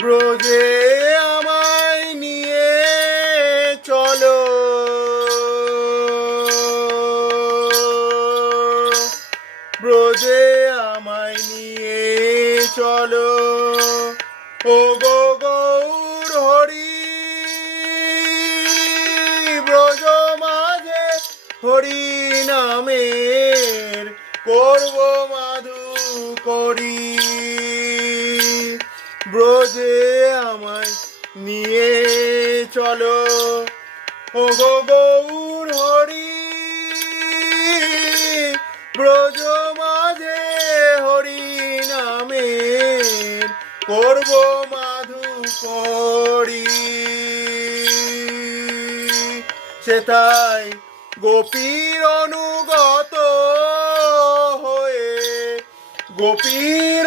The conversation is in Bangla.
ব্রজে আমায় নিয়ে চলো, ব্রজে আমায় নিয়ে চলো। ও গো গৌর হরি, ব্রজ মাঝে হরি নামের করব মাধু করি। ব্রজে আমায় নিয়ে চলো, ও গো গৌর হরি, ব্রজ মাঝে হরি নামের করব মাধু করি। সেথায় গোপীর অনুগত হয়ে, গোপীর